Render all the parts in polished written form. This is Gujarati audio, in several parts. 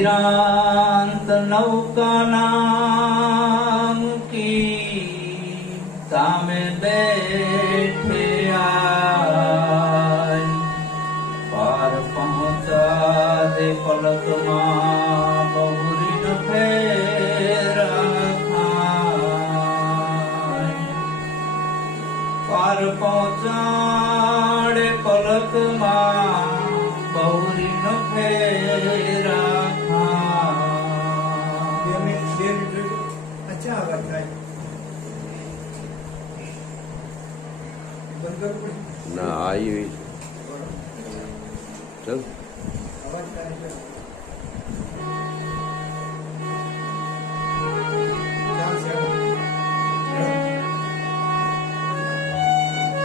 निरांत नौका नाम की तामे बैठे आए पार पहुंचा दे पलक मां बहुरी न फेरा खाए पार पहुंचाड़े पलक मां बहुरी न फेरा अच्छा आवाज થાય બંધ કરું ના આવી ચલ આવાજ થાય છે ચાલશે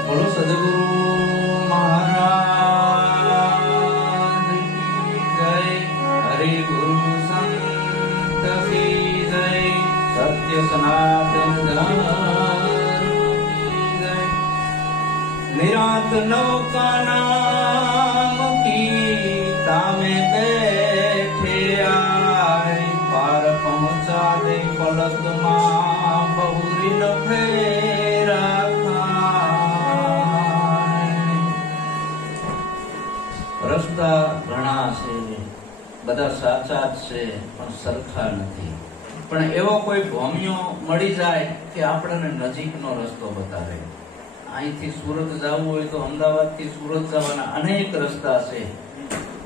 बोलो सदगुरु महाराज की जय हरि गुरु संत की जय सत्य सनातन धर्म की जय निरांत नौका नाम की तामे बैठे आए पार पहुंचा दे पलक मां बहुरी न फेरा रस्ता घणा છે બધા સાચા જ છે પણ સરખા નથી પણ એવો કોઈ ભોમિયો મળી જાય કે આપણને નજીકનો રસ્તો બતાવે અહીંથી સુરત જવું હોય તો અમદાવાદથી સુરત જવાના અનેક રસ્તા છે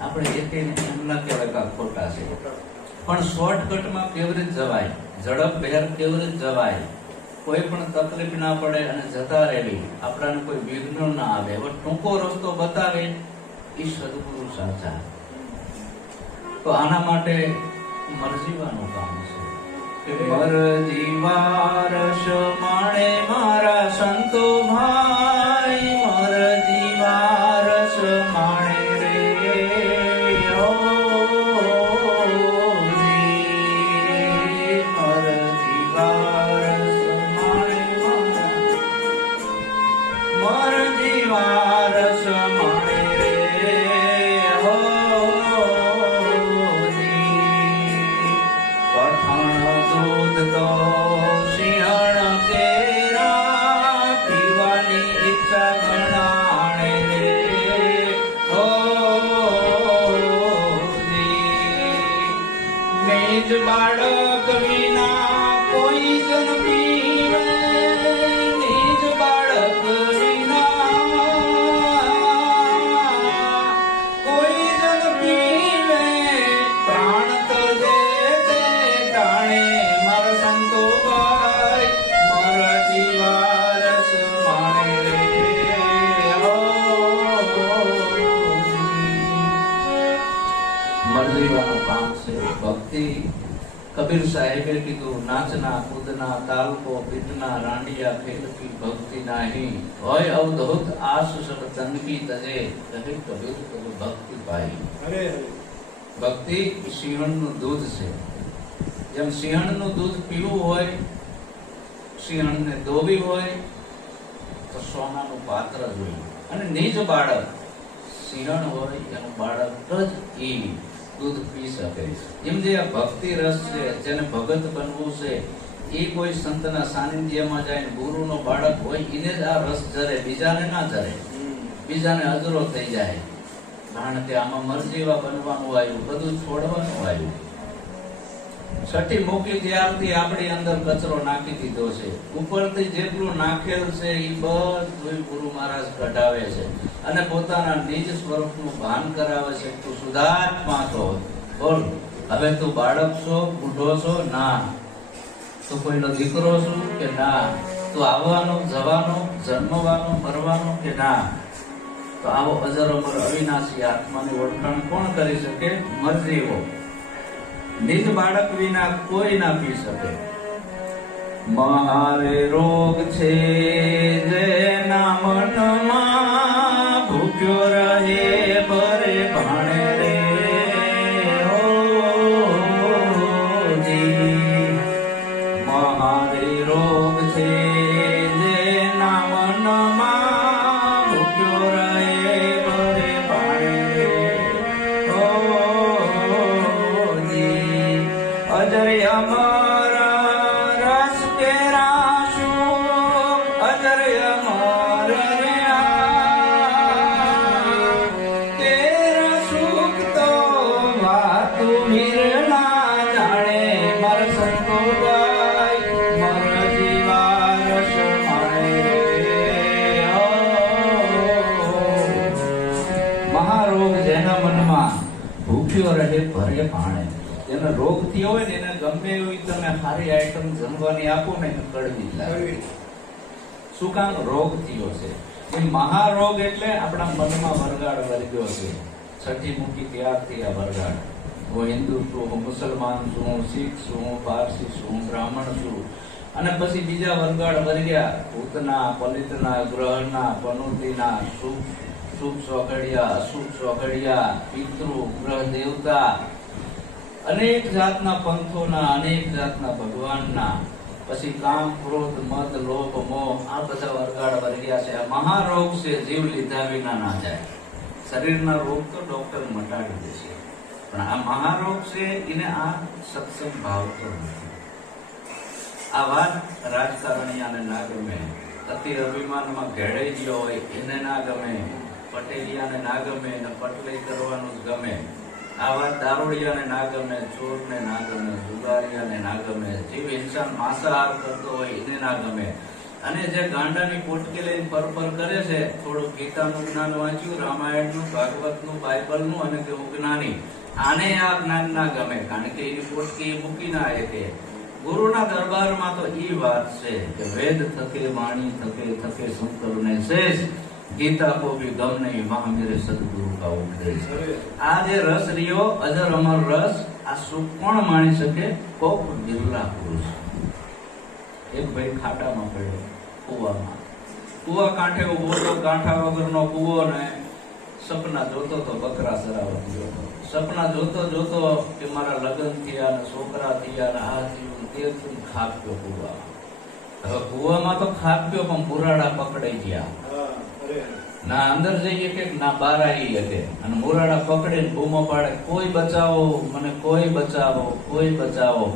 આપણે એકેને એમ ના કહેવાય કે ખોટા છે પણ શોર્ટકટમાં કેવી રીતે જવાય ઝડપભેર કેવી રીતે જવાય કોઈ પણ તકલીફ ના પડે અને જતા રહેવી આપણને કોઈ વિઘ્ન ના આવે એવો ટૂંકો રસ્તો બતાવે ઈ સદગુરુ સાચા તો આના માટે મરજીવાનું કામ છે કે મરજીવા રસ માણે મારા સંતો ભાઈ મરજીવા રસ માણે રે ઓ મરજીવા રસ માણે મરજીવા રસ માણે તો સિંહણ કેરા પીવાની ઈચ્છા ગણાણે રે ઓ નિજ બાળક વિના કોઈ જન પીવે નિજ બાળક વિના કોઈ જન પીવે પ્રાણ તજે તે ટાણે भक्ति कबीर साहेबे कीधुं नाचना कूदना तालको पीटना रांडिया खेल की भक्ति नाही होय अवधूत आस सब तन की तजे कहे कबीर तो भक्ति पाई અરે भक्ति સિંહણનું દૂધ છે જેમ સિંહણનું દૂધ પીવું હોય સિંહણને દોવી હોય તો સોનાનું પાત્ર જોઈએ અને નિજ બાળક સિંહણ હોય એનું બાળક જ ઈ दूध पी सके एम जे आ भक्ति रस છે જેને ભગત બનવું છે એ કોઈ સંતના સાનિધ્યમાં જાય ગુરુનો બાળક હોય એને જ આ રસ જરે બીજાને ના જરે બીજાને અજરો થઈ જાય કારણ કે આમાં મરજીવા બનવાનું આવ્યું બધું છોડવાનું આવ્યું છઠ્ઠી મોકલી ત્યારથી આપણી અંદર કચરો નાખી દીધો છે ઉપરથી જેટલું નાખેલ છે એ બધું ગુરુ મહારાજ કઢાવે છે અને પોતાના નિજ સ્વરૂપનું ભાન કરાવે છે તું શુદ્ધાત્મા છો બોલ હવે તું બાળક છો બુઢો છો ના તું કોઈનો દીકરો છો કે ના તું આવવાનો જવાનો જન્મવાનો મરવાનો કે ના તો આવો અજર અમર અવિનાશી આત્માની ઓળખાણ કોણ કરી શકે મરજીવો નિજ બાળક વિના કોઈ ના પી શકે મારે રોગ છે જેના મનમાં ભૂખ્યો રહે બરે ભાણે રે ઓ જી મારે રોગ છે જેના મનમાં ભૂખ્યો રહે બરે ભાણે રે ઓ જી મહારોગ જેના મનમાં ભૂખ્યો રહે ભરે પાણે. જેનો રોગ થયો હોય ને એને ગમે એવી તમે સારી આઈટમ જમવાની આપો ને એને કડવી જ લાગે. શું કામ? રોગ થયો છે. એ મહારોગ એટલે આપણા મનમાં વરગાડ વર્ગ્યો છે. છઠ્ઠી મૂકી ત્યારથી આ વરગાડ. હું હિન્દુ છું, હું મુસલમાન છું, હું શીખ છું, હું પારસી છું, હું બ્રાહ્મણ છું. અને પછી બીજા વરગાડ વર્ગ્યા. ભૂતના, પલિતના, ગ્રહના, પનોતીના, શુભ ચોકડિયા, અશુભ ચોકડિયા, પિતૃ, ગ્રહ દેવતા, અનેક જાતના પંથોના, અનેક જાતના ભગવાનના. પછી કામ, ક્રોધ, મદ, લોભ, મોહ, આ બધા વરગાડ વર્ગ્યા છે. આ મહારોગ છે, જીવ લીધા વિના ના જાય. શરીરના રોગ તો ડોક્ટર મટાડી દેશે, પણ આ મહારોગ છે એને આ સત્સંગ ભાવતો નથી. આ વાત રાજકારણીયાને ના ગમે, અતિ અભિમાનમાં ઘેડાઈ ગયો હોય એને ના ગમે, પટેલિયાને ના ગમે, એને પટલાઈ કરવાનું જ ગમે. આ વાત દારૂડિયાને ના ગમે, ચોરને ના ગમે, જુગારિયાને ના ગમે, જીવ ઇન્સાન માંસાહાર કરતો હોય એને ના ગમે. અને જે ગાંડાની પોટકી લઈને પર કરે છે, થોડું ગીતાનું જ્ઞાન વાંચ્યું, રામાયણનું, ભાગવતનું, બાઇબલનું, અને કે જ્ઞાની, આને આ જ્ઞાન ના ગમે, કારણ કે એની પોટકી મૂકી ના શકે. ગુરુના દરબારમાં તો ઈ વાત છે કે વેદ થકે, વાણી થકે, થકે સંતોને શેષ, ગીતા કો ભી ગમ નહીં, વહાં મેરે સદગુરુ કા ઉપદેશ. આ જે રસ રહ્યો, અજર અમર રસ, આ સુખ કોણ માણી શકે? કોક બિરલા પુરુષ. એક ભાઈ ખાડામાં પડ્યો, કુવામાં. કુવા કાંઠે ઉભો તો, કાંઠા વગરનો કુવો, ને સપના જોતો તો બકરા સરાવત જોતો. સપના જોતો જોતો કે મારા લગ્ન થયા ને છોકરા થયા ને આ થયું તે થયું, ખાપ્યો કુવામાં. હવે કુવામાં તો ખાપ્યો, પણ મુરાડા પકડાઈ ગયા. ના અંદર જઈએ કે ના બહાર આવી શકે. અને મુરાડા પકડીને બૂમો પાડે, કોઈ બચાવો મને, કોઈ બચાવો, કોઈ બચાવો.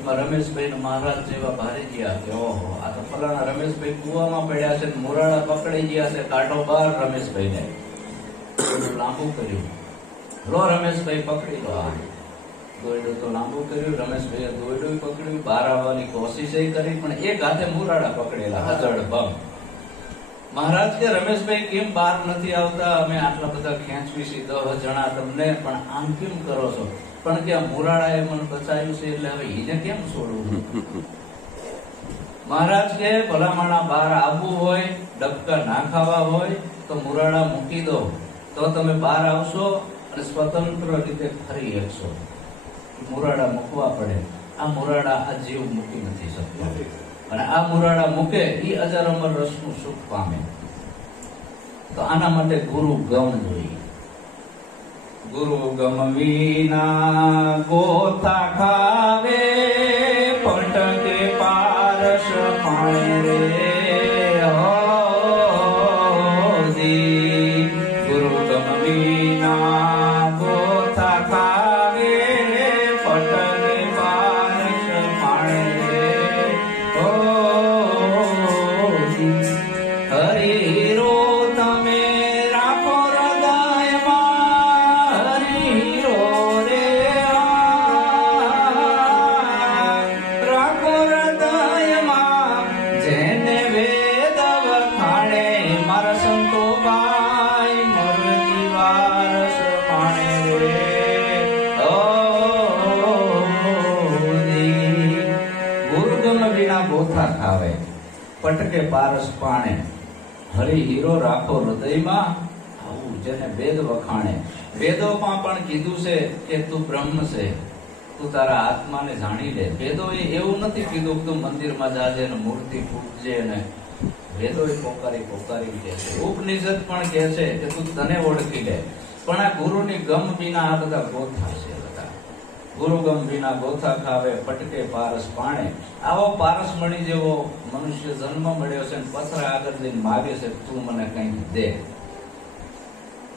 એમાં રમેશભાઈ મહારાજ જેવા ભારી ગયા કે ઓહો, આ તો ફલાણા રમેશભાઈ કુવામાં પડ્યા છે, મુરાડા પકડી ગયા છે, કાઢો બહાર રમેશભાઈને. લાંબુ કર્યું, લો રમેશભાઈ પકડી લો. આ દોયડું તો લાંબુ કર્યું, રમેશભાઈએ દોયડું પકડ્યું, બહાર આવવાની કોશિશ કરી, પણ એક હાથે મુરાડા પકડેલા, હજળ ભમ. મહારાજ કે રમેશભાઈ કેમ બહાર નથી આવતા? અમે આટલા બધા ખેંચવી છીએ 10 જણા તમને, પણ આમ કેમ કરો છો? પણ કે મુરાડા એ મને બચાવ્યું છે એટલે હવે એને કેમ છોડવું? મહારાજ કે ભલામણા બહાર આવવું હોય, ડબકા ના ખાવા હોય તો મુરાડા મૂકી દો, તો તમે બહાર આવશો અને સ્વતંત્ર રીતે ફરી શકશો. મુરાડા મૂકવા પડે. આ મુરાડા આ જીવ મૂકી નથી શકતો, અને આ મુરાડા મૂકે એ અજર અમર રસનું સુખ પામે. તો આના માટે ગુરુ ગમ જોઈએ. ગુરુ ગમ વિના ગોથા ખાવે, પટકે પારસ પાણે રે. ગુરુ ગમ વિના ગોથા ખાવે, પટકે પારસ પાણે રે. હરિરો તમે રાખો હૃદયમાં, હરિરો રે રાખો હૃદયમાં, જેને વેદ વખાણે, મારા સંતો ભાઈ મોરજી વારસ પાણે રે. ગુરુગમ વિના ગોથા ખાવે, પટકે પારસ પાણે, હરિ હીરો રાખો હૃદયમાં. આવું જેને વેદ વખાણે. વેદોમાં પણ કીધું છે કે તું બ્રહ્મ છે, તું તારા આત્માને જાણી લે. વેદો એ એવું નથી કીધું કે તું મંદિરમાં જાજે ને મૂર્તિ પૂજજે ને. વેદો એ પોકારી પોકારી કહે છે. ઉપનિષદ પણ કહે છે કે તું તને ઓળખી લે. પણ આ ગુરુની ગમ વિના આ બધા ગોથા છે. ગુરુ ગમ વિના ગોથા ખાવે, પટકે પારસ પાણે. આવો પારસમણી જેવો મનુષ્ય જન્મ મળ્યો છે, પથરા આગળ જઈને માગે છે તું મને કંઈક દે.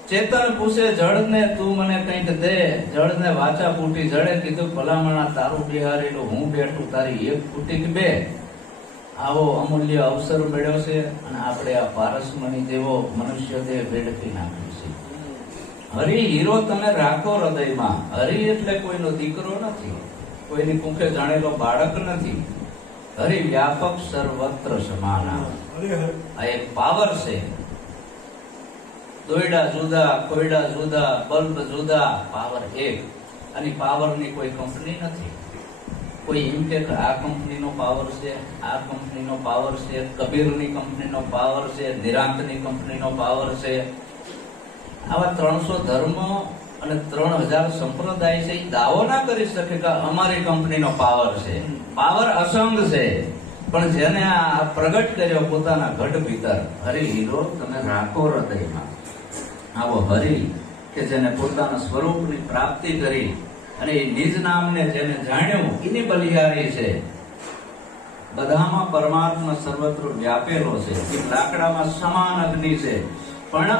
ચેતન પૂછે જળને તું મને કંઈક દે. જળને વાચા ફૂટી, જળે કીધું ભલામણા તારું બિહારેલું હું બેઠું, તારી એક ફૂટી કે બે. આવો અમૂલ્ય અવસર મળ્યો છે, અને આપણે આ પારસમણી જેવો મનુષ્ય દેહ વેડફી નાખ્યો છે. હરિ હીરો તમે રાખો હૃદયમાં. હરિ એટલે કોઈનો દીકરો નથી, કોઈની કુંખે જાણેલો બાળક નથી. હરિ વ્યાપક સર્વત્ર સમાન. આ એક પાવર છે. દોયડા જુદા, ખોયડા જુદા, બલ્બ જુદા, પાવર એક. અને પાવરની કોઈ કંપની નથી. કોઈ એમ કે આ કંપનીનો પાવર છે, આ કંપનીનો પાવર છે, કબીરની કંપનીનો પાવર છે, નિરાંતની કંપનીનો પાવર છે. આવા 300 ધર્મ અને 3000 સંપ્રદાય છે, એ દાવો ના કરી શકે કે અમારી કંપનીનો પાવર છે. પાવર અસંગ છે, પણ જેને આ પ્રગટ કર્યો પોતાના ગઢ ભીતર, હરી હીરો તમે રાખો હૃદયમાં. આવો હરી કે જેને પોતાના સ્વરૂપની પ્રાપ્તિ કરી અને એ નિજ નામને જેને જાણ્યું, એની બલિહારી છે. બધામાં પરમાત્મા સર્વત્ર વ્યાપેલો છે. એ લાકડામાં સમાન અગ્નિ છે, પણ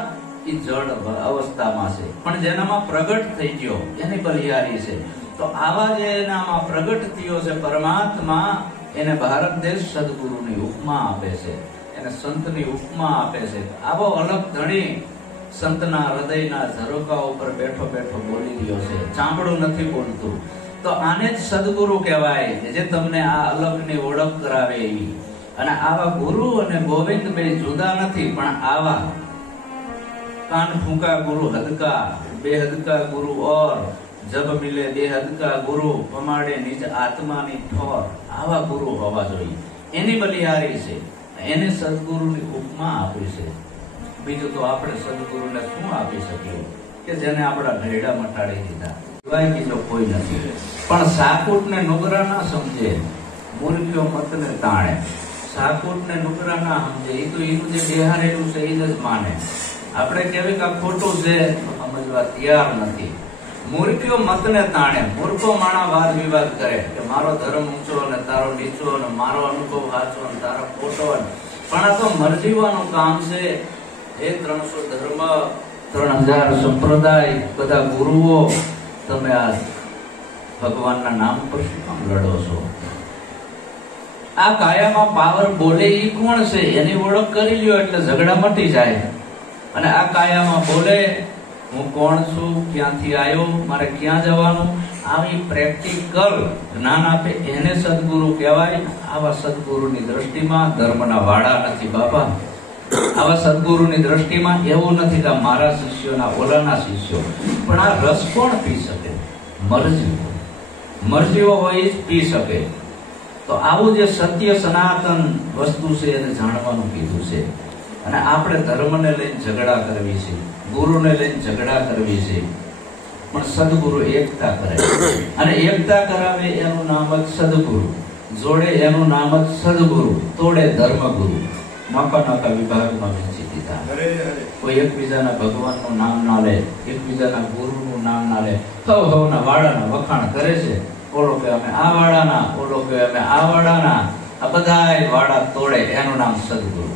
એ જળ અવસ્થામાં છે. પણ જેનામાં પ્રગટ થઈ ગયો એની બલિહારી છે. તો આવા જે એનામાં પ્રગટ થયો છે પરમાત્મા, એને ભારત દેશ સદગુરુની ઉપમા આપે છે, એને સંતની ઉપમા આપે છે. આવો અલગ ધણી સંતના હૃદયના ઝરોકા ઉપર બેઠો બેઠો બોલી રહ્યો છે, ચામડું નથી બોલતું. તો આને જ સદગુરુ કહેવાય, જે તમને આ અલગની ઓળખ કરાવે એવી. અને આવા ગુરુ અને ગોવિંદ બે જુદા નથી, પણ આવા કાન ફૂંકા ગુરુ હદકા, બે હદકા ગુરુ ઓર, જબ મિલે બે હદકા ગુરુ, પમાડે નિજ આત્માની ઠોર. આવા ગુરુ હોવા જોઈએ. એની બલિહારી છે, એને સદગુરુની ઉપમા આપી છે. બીજું તો આપણે સદગુરુને શું આપી શકીએ કે જેને આપણા ઘેડા મટાડી દીધા, સિવાય બીજો કોઈ નથી. પણ સાકુટને નુગરા ના સમજે, મૂર્ખ્યો મતને તાણે. સાકુટને નુગરા ના સમજે, એ તો એનું જે બેહારેલું છે એ જ માને. આપણે કહેવાય કે ખોટું છે સમજવા તૈયાર નથી. મૂર્ખ્યો મતને તાણે. મૂર્ખો માણા વાદ વિવાદ કરે કે મારો ધર્મ ઊંચો અને તારો નીચો, અને મારો અનુભવ સાચો અને તારો ખોટો. પણ આ તો મરજીવાનું કામ છે. એ 300 ધર્મ, 3000 સંપ્રદાય, બધા ગુરુઓ, તમે આ ભગવાનના નામ પર શું કામ લડો છો? આ કાયામાં પાવર બોલે એ કોણ છે એની ઓળખ કરી લ્યો એટલે ઝઘડા મટી જાય. અને આ કાયામાં બોલે હું કોણ છું, ક્યાંથી આવ્યો, મારે ક્યાં જવાનું, આવી પ્રેક્ટિકલ જ્ઞાન આપે એને સદગુરુ કહેવાય. આવા સદગુરુની દ્રષ્ટિમાં ધર્મના વાડા નથી બાપા. આવા સદગુરુની દ્રષ્ટિમાં એવું નથી કે મારા શિષ્યોના ઓલાના શિષ્યો. પણ આ રસ કોણ પી શકે? મરજીઓ હોય જ પી શકે. તો આવું જે સત્ય સનાતન વસ્તુ છે એને જાણવાનું કીધું છે. અને આપણે ધર્મને લઈને ઝઘડા કરવી છે, ગુરુને લઈને ઝઘડા કરવી છે. પણ સદગુરુ એકતા કરે, અને એકતા કરાવે એનું નામ જ સદગુરુ, જોડે એનું નામ જ સદગુરુ, તોડે ધર્મગુરુ. નાકા વિભાગમાં વહેંચી દીધા. કોઈ એકબીજાના ભગવાનનું નામ ના લે, એકબીજાના ગુરુનું નામ ના લે, સૌના વાડાના વખાણ કરે છે. ઓલો કે અમે આ વાડાના, ઓલો કે અમે આ વાડાના. આ બધાય વાડા તોડે એનું નામ સદગુરુ.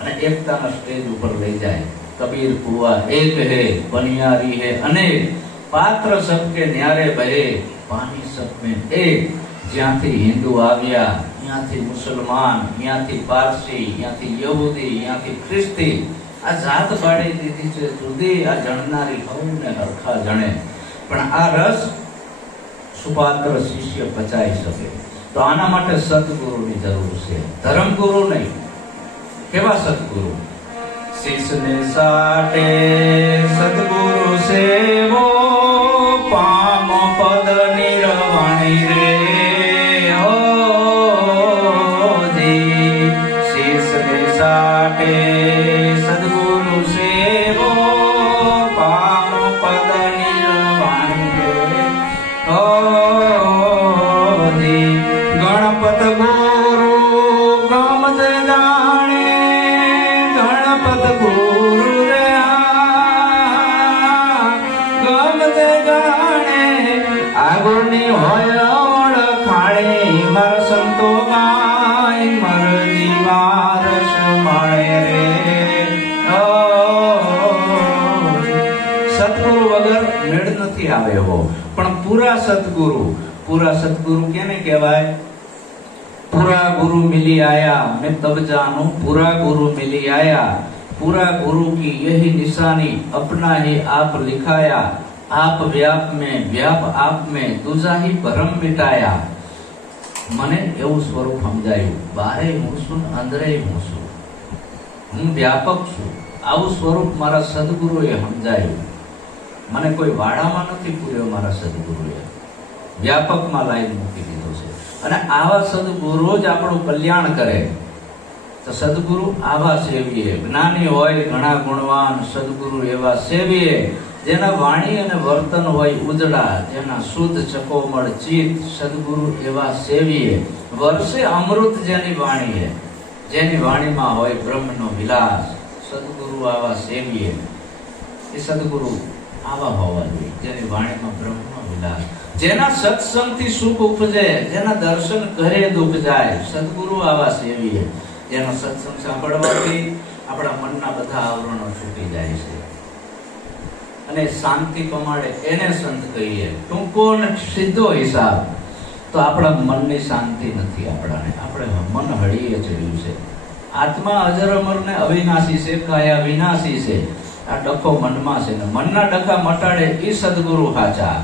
અને એકતાના સ્ટેજ ઉપર લઈ જાય. કબીર કુવા એક હે, બનિયારી હે અનેક, પાત્ર સબકે ન્યારે બહે, પાણી સબ મેં એક. જ્યાંથી હિન્દુ આવ્યા, ત્યાંથી મુસલમાન, ત્યાંથી પારસી, ત્યાંથી યહૂદી, ત્યાંથી ખ્રિસ્તી. આ જાત પાડી દીધી છે જુદી. આ જણનારી હવને હરખા જણે. પણ આ રસ સુપાત્ર શિષ્ય પચાઈ શકે. તો આના માટે સદગુરુની જરૂર છે, ધર્મગુરુ નહીં. કેવા સદગુરુ? શિષ્યને સાટે સદગુરુ સેવો, પામો પદ નિર્વાણી રે. શિષ્યને સાટે સદગુરુ સેવો, પામો પદ નિર્વાણી રે. ગણપત ગુરુ ગમ જાણે, ગણપત ગુરુ રે ગમ જાણે. આગળની હોય ઓળખાણે, માર સંતો ગાય, માર જીવા રસ માણે રે. સદગુરુ વગર મેળ નથી આવે એવો. પણ પૂરા સદગુરુ કેને કહેવાય? पूरा गुरु मिली आया, मैं तब जानू पूरा गुरु मिली आया. पूरा गुरु की यही निशानी, अपना ही आप लिखाया. आप व्याप में, व्याप आप में, दूजा ही भरम मिटाया. મને એવું સ્વરૂપ સમજાયું, બારે હું છું, અંદરે હું છું. હું વ્યાપક છું, આવું સ્વરૂપ મારા સદગુરુએ સમજાયું. મને કોઈ વાડામાં નથી પૂર્યો, મારા સદગુરુએ વ્યાપકમાં લાઈન મૂકી દીધો છે. અને આવા સદગુરુ જ આપણું કલ્યાણ કરે. તો સદગુરુ આવા સેવીએ. જ્ઞાની હોય ઘણા ગુણવાન, સદગુરુ એવા સેવીએ જેના વાણી અને વર્તન હોય ઉજળા, જેના શુદ્ધ ચકોમળ ચિત્ત, સદગુરુ એવા સેવીએ. વર્ષે અમૃત જેની વાણીએ, જેની વાણીમાં હોય બ્રહ્મનો વિલાસ, સદગુરુ આવા સેવીએ. એ સદગુરુ આવા હોવા જોઈએ જેની વાણીમાં બ્રહ્મનો વિલાસ, જેના સત્સંગથી સુખ ઉપજે, જેના દર્શન કરે દુઃખ જાય. સદગુરુ આવા સેવીએ. જેનો સત્સંગ સાંભળવાથી આપણા મનના બધા આવરણો છૂટી જાય છે અને શાંતિ પમાડે એને સંત કહીએ. ટૂંકો અને સીધો હિસાબ તો આપણા મનની શાંતિ નથી. આપણે મન હળીએ ચડ્યું છે. આત્મા અજર અમર ને અવિનાશી છે, કાયા વિનાશી છે. આ ડખો મનમાં છે ને મનના ડખા મટાડે એ સદગુરુ હાચા.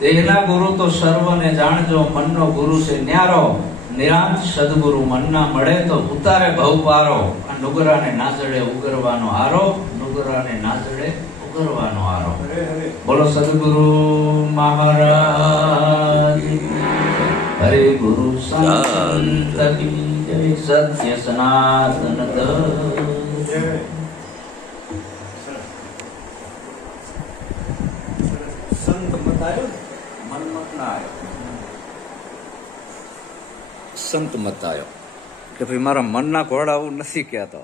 દેહના ગુરુ તો સર્વને જાણજો, મનનો ગુરુ છે ન્યારો. નિરાંત સદગુરુ મનના મળે તો ઉતારે ભવપારો. આ નુગરાને ના જડે ઉગરવાનો આરો, નુગરાને ના જડે ઉગરવાનો આરો. બોલો સદગુરુ મહારાજ. હરે ગુરુ સંત કી જય, સત્ય સનાતન ધર્મ. સંત મત આવ્યો ને? મનમત ના આવ્યો, સંત મત આવ્યો કે ભાઈ મારા મનના ઘોડા આવું નથી કહેતો.